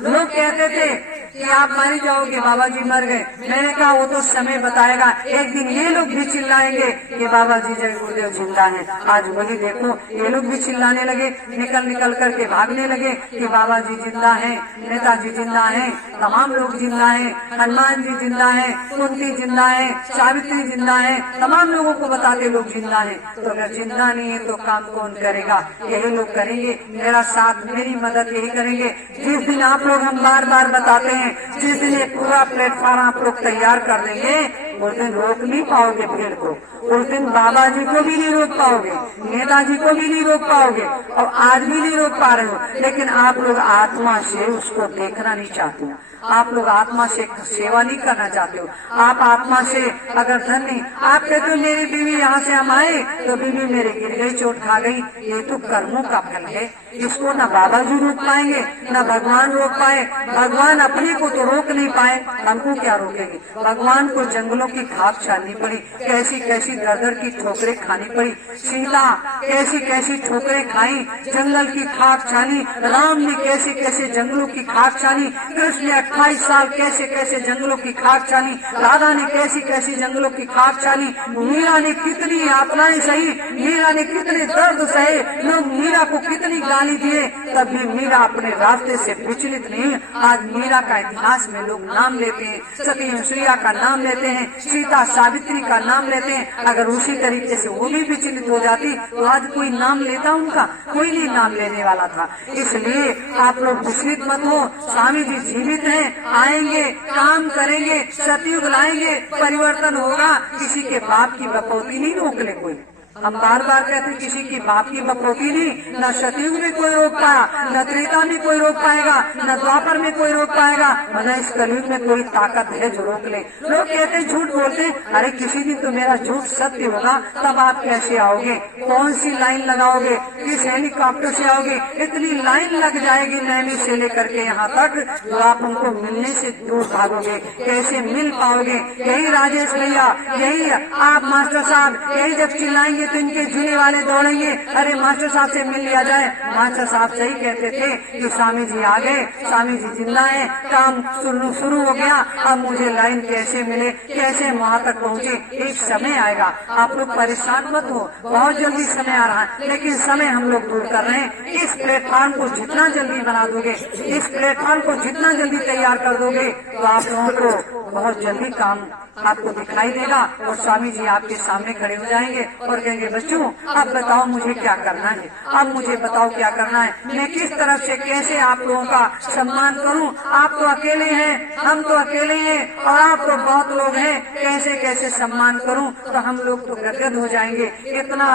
लोग कहते थे कि आप मर जाओगे, बाबा जी मर गए। मैंने कहा वो तो समय बताएगा, एक दिन ये लोग भी चिल्लाएंगे कि बाबा जी जय गुरुदेव जिंदा है। आज वही देखो, ये लोग भी चिल्लाने लगे, निकल निकल करके भागने लगे कि बाबा जी जिंदा है, नेताजी जिंदा है, तमाम लोग जिंदा है, हनुमान जी जिंदा है, कुंती जिंदा है, सावित्री जिंदा है, तमाम लोगों को बताते लोग जिंदा है। तो अगर जिंदा नहीं है तो काम कौन करेगा? यही लोग करेंगे, मेरा साथ मेरी मदद यही करेंगे। जिस दिन आप लोग हम बार बार बताते हैं, जिस दिन ये पूरा प्लेटफॉर्म आप लोग तैयार कर देंगे, उस दिन रोक नहीं पाओगे भीड़ को, उस दिन बाबा जी को भी नहीं रोक पाओगे, नेताजी को भी नहीं रोक पाओगे, और आज भी नहीं रोक पा रहे हो। लेकिन आप लोग आत्मा से उसको देखना नहीं चाहते हो, आप लोग आत्मा से सेवा नहीं करना चाहते हो। आप आत्मा से अगर धन नहीं, आप कहते हो मेरी बीवी यहाँ से हम आए तो बीवी मेरे गिर गई, चोट खा गई, ये तो कर्मों का फल है। इसको न बाबा जी रोक पाएंगे, न भगवान रोक पाए। भगवान अपने को तो रोक नहीं पाए, हमको क्या रोकेंगे? भगवान को जंगलों की खाक छाननी पड़ी, कैसी कैसी दर की ठोकरें खानी पड़ी। सीता कैसी कैसी ठोकरें खाई, जंगल की खाक छानी। राम ने कैसे कैसे जंगलों की खाक छानी। कृष्ण ने 28 साल कैसे कैसे जंगलों की खाक छानी। राधा ने कैसी कैसी जंगलों की खाक छानी। मीरा ने कितनी यातनाएं सही, मीरा ने कितने दर्द सहे। लोग मीरा को कितनी गाली दिए, तब भी मीरा अपने रास्ते से विचलित नहीं। आज मीरा का इतिहास में लोग नाम लेते हैं, सती अनुसुईया का नाम लेते हैं, सीता सावित्री का नाम लेते हैं। अगर उसी तरीके से वो भी विचलित हो जाती तो आज कोई नाम लेता उनका? कोई नहीं नाम लेने वाला था। इसलिए आप लोग विचलित मत हो। स्वामी जी जीवित हैं, आएंगे, काम करेंगे, सतयुग लाएंगे, परिवर्तन होगा। किसी के बाप की बपौती नहीं रोक ले कोई। हम बार बार कहते हैं किसी की बाप की बपौती नहीं, न सतयुग में कोई रोक पाया, न त्रेता में कोई रोक पाएगा, न द्वापर में कोई रोक पाएगा, न इस कलयुग में कोई ताकत है जो रोक ले। लोग कहते हैं झूठ बोलते हैं, अरे किसी दिन तो मेरा झूठ सत्य होगा, तब आप कैसे आओगे? कौन सी लाइन लगाओगे? किस हेलीकॉप्टर से आओगे? इतनी लाइन लग जाएगी नैनी से लेकर के यहाँ तक, तो आप उनको मिलने से दूर भागोगे। कैसे मिल पाओगे? यही राजेश भैया, यही आप मास्टर साहब, यही जब चिल्लाएंगे तो इनके झूले वाले दौड़ेंगे, अरे मास्टर साहब से मिल लिया जाए। मास्टर साहब सही कहते थे कि स्वामी जी आ गए, स्वामी जी जिंदा है, काम शुरू हो गया, अब मुझे लाइन कैसे मिले, कैसे वहाँ तक पहुँचे? एक समय आएगा, आप लोग परेशान मत हो, बहुत जल्दी समय आ रहा है, लेकिन समय हम लोग दूर कर रहे हैं। इस प्लेटफॉर्म को जितना जल्दी बना दोगे, इस प्लेटफॉर्म को जितना जल्दी तैयार कर दोगे, तो आप लोगों को बहुत जल्दी काम आपको दिखाई देगा और स्वामी जी आपके सामने खड़े हो जाएंगे और कहेंगे बच्चों अब बताओ मुझे क्या करना है, अब मुझे बताओ क्या करना है, मैं किस तरह से कैसे आप लोगों का सम्मान करूं? आप तो अकेले हैं, हम तो अकेले हैं और आप तो बहुत लोग हैं, कैसे कैसे सम्मान करूं? तो हम लोग तो गदगद हो जाएंगे। इतना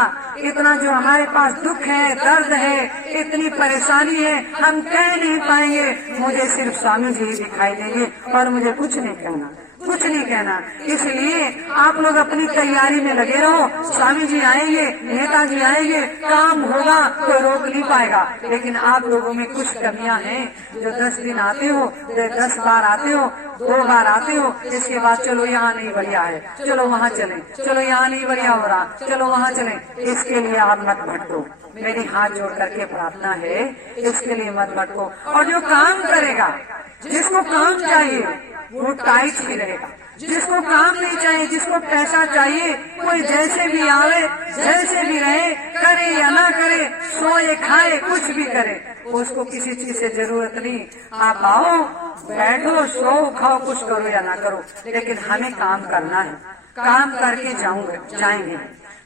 इतना जो हमारे पास दुख है, दर्द है, इतनी परेशानी है, हम कह नहीं पाएंगे। मुझे सिर्फ स्वामी जी ही दिखाई देंगे और मुझे कुछ नहीं कहना, कुछ नहीं कहना। इसलिए आप लोग अपनी तैयारी में लगे रहो। स्वामी जी आएंगे, नेताजी आएंगे, काम होगा, कोई रोक नहीं पाएगा। लेकिन आप लोगों में कुछ कमियां हैं, जो 10 दिन आते हो, 10 बार आते हो, 2 बार आते हो, इसके बाद चलो यहाँ नहीं बढ़िया है, चलो वहाँ चलें, चलो यहाँ नहीं बढ़िया हो रहा, चलो वहाँ चलें। इसके लिए आप मत भटको, मेरी हाथ जोड़ करके प्रार्थना है, इसके लिए मत भटको। और जो काम करेगा, जिसको काम चाहिए वो टाइट ही रहेगा, जिसको काम नहीं चाहिए, जिसको पैसा चाहिए, कोई जैसे भी आवे, जैसे भी रहे, करे या ना करे, सोए खाए, कुछ भी करे, उसको किसी चीज से जरूरत नहीं। आप आओ, बैठो, सो खाओ, कुछ करो या ना करो, लेकिन हमें काम करना है, काम करके जाएंगे।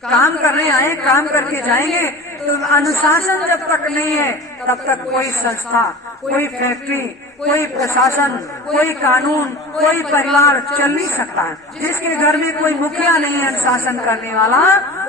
काम करने आए, काम करके जाएंगे। तो अनुशासन जब तक नहीं है तब तक कोई संस्था, कोई फैक्ट्री, कोई प्रशासन, कोई कानून, कोई परिवार चल नहीं सकता। जिसके घर में कोई मुखिया नहीं है अनुशासन करने वाला,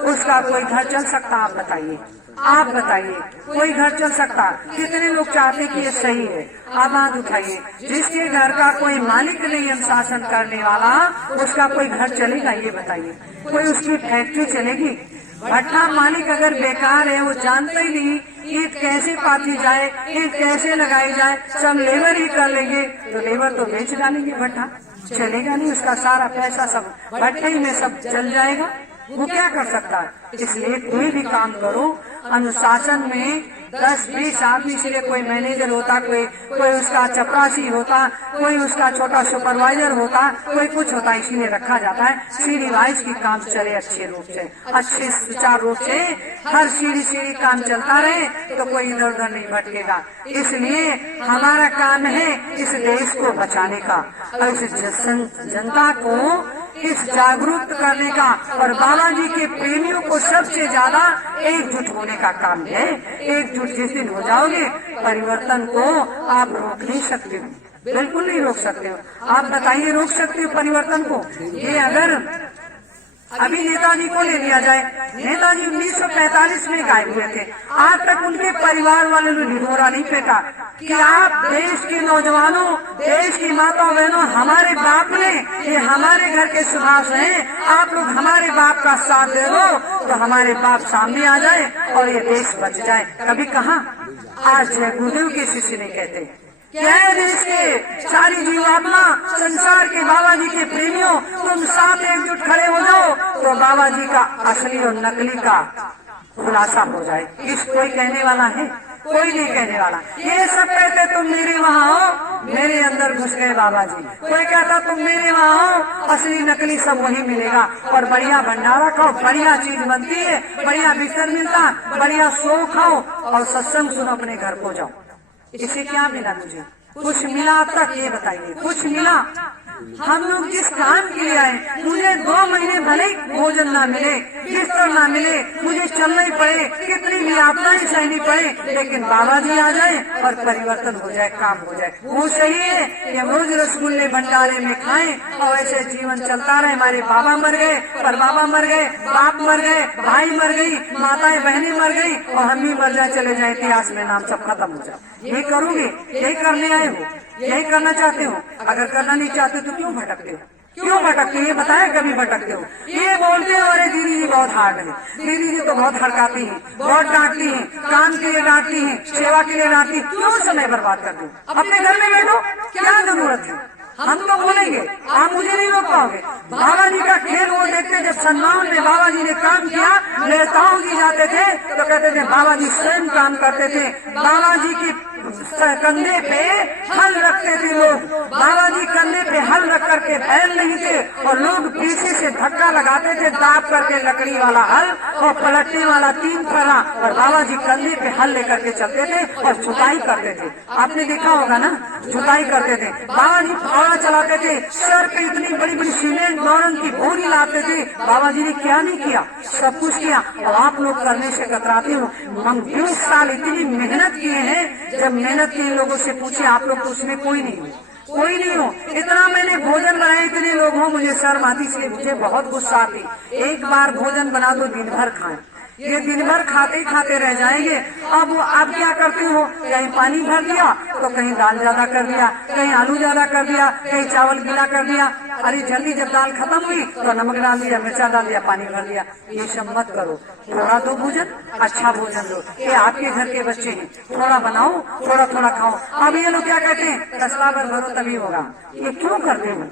उसका कोई घर चल सकता? आप बताइए, आप बताइए, कोई घर चल सकता? कितने लोग चाहते कि ये सही है? आप हाथ उठाइए। जिसके घर का कोई मालिक नहीं अनुशासन करने वाला, उसका कोई घर चलेगा? ये बताइए। कोई उसकी फैक्ट्री चलेगी? भट्टा मालिक अगर बेकार है, वो जानता ही नहीं ईंट कैसे पाती जाए, ईंट कैसे लगाई जाए, सब लेबर ही कर लेंगे, तो लेबर तो बेच डालेंगे, भट्टा चलेगा नहीं, उसका सारा पैसा सब भट्टे में सब जल जाएगा, वो क्या कर सकता है? इसलिए कोई भी काम करो अनुशासन में 10-20 आदमी, इसलिए कोई मैनेजर होता, कोई उसका चपरासी होता, कोई उसका छोटा सुपरवाइजर होता, कोई कुछ होता, इसीलिए रखा जाता है सीढ़ी वाइज की काम चले अच्छे रूप से, अच्छे सुचारू रूप से हर सीढ़ी काम चलता रहे तो कोई इधर उधर नहीं भटकेगा। इसलिए हमारा काम है इस देश को बचाने का और इस जनता को इस जागरूक करने का और बाबा जी के प्रेमियों को सबसे ज्यादा एकजुट होने का काम है। एकजुट जिस दिन हो जाओगे परिवर्तन को आप रोक नहीं सकते हो, बिल्कुल नहीं रोक सकते हो। आप बताइए रोक सकते हो परिवर्तन को? ये अगर अभी नेताजी को ले लिया जाए, नेताजी 1945 में गायब हुए थे, आज तक उनके परिवार वालों ने ढिढोरा नहीं फेंका कि आप देश के नौजवानों, देश की माताओं बहनों, हमारे बाप ने, ये हमारे घर के सुभाष हैं, आप लोग हमारे बाप का साथ दे दो तो हमारे बाप सामने आ जाए और ये देश बच जाए। कभी कहा? आज जय गुरुदेव के शिष्य ने कहते क्या है देश के सारी जीवात्मा, संसार के बाबा जी के प्रेमियों, तुम साथ एकजुट खड़े हो जाओ तो बाबा जी का असली और नकली का खुलासा हो जाए। इस कोई कहने वाला है? कोई नहीं कहने वाला। ये सब कहते तुम मेरे वहाँ हो, मेरे अंदर घुस गए बाबा जी। कोई कहता तुम मेरे वहाँ हो, असली नकली सब वही मिलेगा और बढ़िया भंडारा खाओ, बढ़िया चीज बनती है, बढ़िया बिस्तर मिलता, बढ़िया सो खाओ और सत्संग सुनो, अपने घर को जाओ। इसे क्या मिला? मुझे कुछ मिला अब तक? ये बताइए, कुछ मिला? हम लोग जिस काम के लिए आए, मुझे 2 महीने भले भोजन ना मिले, बिस्तर ना मिले, मुझे चलना ही पड़े, कितनी भी आपदाएं सहनी पड़े, लेकिन बाबा जी आ जाए और परिवर्तन हो जाए, काम हो जाए। वो सही है कि हम रोज रसगुल्ले भंडारे में खाएं और ऐसे जीवन चलता रहे। हमारे बाबा मर गए, पर बाबा मर गए, बाप मर गए, भाई मर गई, माताएं बहनें मर गई और हम भी मर जाए, चले जाए, इतिहास में नाम सब खत्म हो जाए। ये करोगे? यही करने आए हो? यही करना चाहते हो? अगर करना नहीं चाहते तो क्यों भटकते हो? क्यों भटकते हो? ये बताया कभी भटकते हो? ये बोलते हो अरे दीदी जी बहुत हार्ड है, दीदी जी तो बहुत हड़काती हैं, बहुत डांटती हैं, काम के लिए डांटती हैं, सेवा के लिए डांटती। क्यों समय बर्बाद करते हो? अपने घर में बैठो, क्या जरूरत है? हम तो बोलेंगे, आप मुझे नहीं रोक पाओगे। बाबा जी का खेल वो देखते, जब सम्मान में बाबा जी ने काम किया, नेताओं जी जाते थे तो कहते थे बाबा जी स्वयं काम करते थे। बाबा जी की कंधे पे हल रखते थे लोग, बाबा जी कंधे पे हल रख करके बैल नहीं थे और लोग पीछे से धक्का लगाते थे, दाब करके लकड़ी वाला हल और पलटने वाला 3 फरा, और बाबा जी कंधे पे हल लेकर के चलते थे और जुताई करते थे। आपने देखा होगा ना, जुताई करते थे। बाबा जी फावड़ा चलाते थे, सर पे इतनी बड़ी बड़ी सीमेंट नौरंग की बोरी लाते थे। बाबा जी ने क्या नहीं किया? सब कुछ किया। और आप लोग करने से कतराते हो। हम 20 साल इतनी मेहनत किए हैं, जब मेहनत के लोगों से पूछे आप लोग तो उसमें कोई नहीं हो, कोई नहीं हो। इतना मैंने भोजन बनाया, इतने लोग हो, मुझे शर्म आती, इसलिए मुझे बहुत गुस्सा आती। एक बार भोजन बना दो, दिन भर खाएं, ये दिन भर खाते ही खाते रह जाएंगे। अब आप क्या करते हो? कहीं पानी भर दिया तो कहीं दाल ज्यादा कर दिया, कहीं आलू ज्यादा कर दिया, कहीं चावल गीला कर दिया। अरे जल्दी जब दाल खत्म हुई तो नमक डाल दिया, मिर्चा डाल दिया, पानी भर दिया। ये सब मत करो। थोड़ा दो भोजन, अच्छा भोजन दो। ये आपके घर के बच्चे हैं, थोड़ा बनाओ, थोड़ा थोड़ा खाओ। अब ये लोग क्या कहते हैं? तसला भर भरो तभी होगा। ये क्यों करते हो?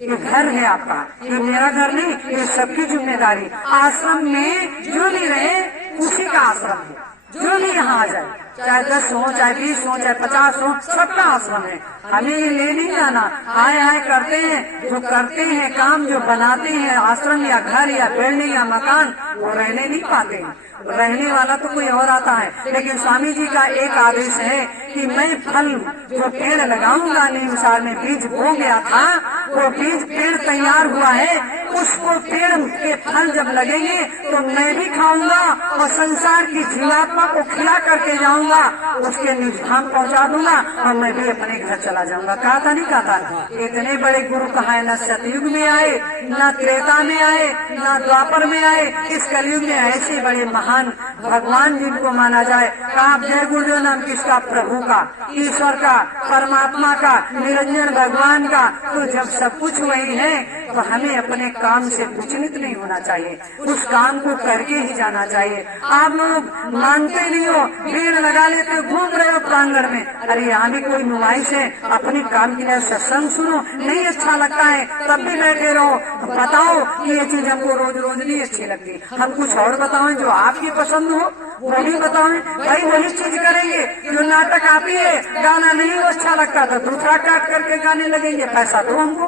ये घर है आपका, ये मेरा घर नहीं, ये सबकी जिम्मेदारी। आश्रम में जो भी रहे उसी का आश्रम है, जो भी यहाँ आ जाए, चाहे 10 हो, चाहे 20 हो, चाहे 50 हो, सबका आश्रम है। हमें ये ले नहीं जाना। हाय हाय करते हैं, जो करते हैं काम, जो बनाते हैं आश्रम या घर या बिल्डिंग या मकान, वो रहने नहीं पाते हैं। रहने वाला तो कोई और आता है। लेकिन स्वामी जी का एक आदेश है कि मैं फल जो पेड़ लगाऊंगा, निमसार में बीज बो गया था, वो बीज पेड़ तैयार हुआ है, उसको पेड़ के फल जब लगेंगे तो मैं भी खाऊंगा और संसार की जीवात्मा को खिला करके जाऊंगा, उसके निष्ठान पहुंचा दूंगा और मैं भी अपने घर चला जाऊंगा। कहा था नहीं कहा था? इतने बड़े गुरु कहाँ है? न सतयुग में आए, न त्रेता में आए, न द्वापर में आए। इस कलयुग में ऐसे बड़े महान भगवान जिनको माना जाए। कहा जय गुरुदेव नाम किसका? प्रभु का, ईश्वर का, परमात्मा का, निरंजन भगवान का। तो जब सब कुछ वही है तो हमें अपने काम से विचलित नहीं होना चाहिए, उस काम को करके ही जाना चाहिए। आप लोग मानते नहीं हो, भीड़ लगा लेते, घूम रहे हो प्रांगण में। अरे यहाँ भी कोई नुमाइश है, अपने काम के लिए सत्संग सुनो। नहीं अच्छा लगता है तब भी बैठे रहो, बताओ कि ये चीज हमको रोज रोज नहीं अच्छी लगती। हम कुछ और बताओ जो आपकी पसंद हो, वो भी बताएं भाई, वही चीज करेंगे जो नाटक आती है, गाना नहीं अच्छा लगता तो दूसरा काट करके गाने लगेंगे, पैसा दो हमको,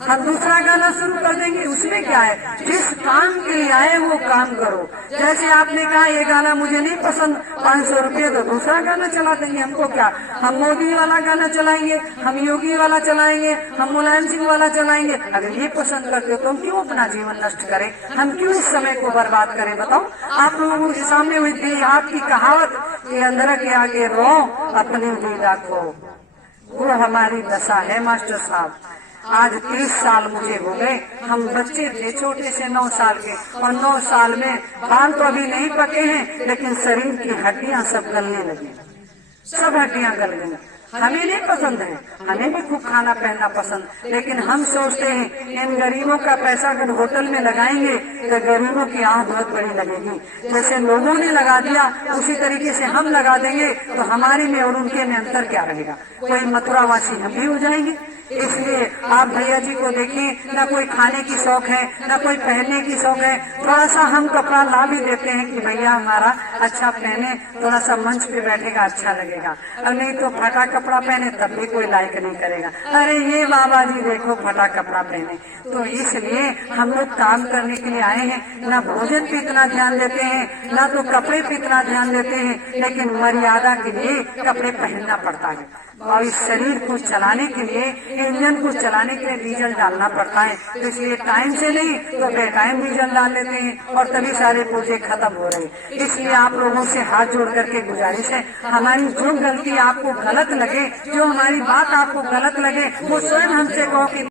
हम दूसरा गाना शुरू कर देंगे। उसमें क्या है, जिस काम के लिए आए वो काम करो। जैसे आपने कहा ये गाना मुझे नहीं पसंद, 500 रुपये तो दूसरा गाना चला देंगे, हमको क्या, हम मोदी वाला गाना चलाएंगे, हम योगी वाला चलाएंगे, हम मुलायम सिंह वाला चलाएंगे। अगर ये पसंद करते हो तो हम क्यों अपना जीवन नष्ट करें, हम क्यों इस समय को बर्बाद करें, बताओ। आप लोगों के सामने हुई देहात की कहावत कि अंधेरे के आगे रो अपनी दीदा को, वो हमारी दशा है मास्टर साहब। आज 30 साल मुझे हो गए, हम बच्चे थे छोटे से 9 साल के, और 9 साल में बाल तो अभी नहीं पके हैं, लेकिन शरीर की हड्डियां सब गलने लगी, सब हड्डियां गल गई। हमें नहीं पसंद है, हमें भी खूब खाना पहनना पसंद, लेकिन हम सोचते हैं इन गरीबों का पैसा अगर होटल में लगाएंगे तो गरीबों की आंख बहुत बड़ी लगेगी। जैसे लोगों ने लगा दिया उसी तरीके से हम लगा देंगे तो हमारे में और उनके में अंतर क्या रहेगा, कोई मथुरावासी हम भी हो जाएंगे। इसलिए आप भैया जी को देखिए, न कोई खाने की शौक है, न कोई पहनने की शौक है, थोड़ा सा हम कपड़ा ला भी देते हैं कि भैया हमारा अच्छा पहने, थोड़ा सा मंच पे बैठेगा अच्छा लगेगा, और नहीं तो फटा कपड़ा पहने तब भी कोई लाइक नहीं करेगा, अरे ये बाबा जी देखो फटा कपड़ा पहने। तो इसलिए हम लोग काम करने के लिए आए हैं, न भोजन पे इतना ध्यान देते हैं, न तो कपड़े पे इतना ध्यान देते हैं, लेकिन मर्यादा के लिए कपड़े पहनना पड़ता है। और इस शरीर को चलाने के लिए, इंजन को चलाने के लिए डीजल डालना पड़ता है, तो इसलिए टाइम से नहीं तो बेटाइम डीजल डाल लेते हैं और तभी सारे पुर्जे खत्म हो रहे हैं। इसलिए आप लोगों से हाथ जोड़ करके गुजारिश है, हमारी जो गलती आपको गलत लगे, जो हमारी बात आपको गलत लगे, वो स्वयं हमसे कहो कि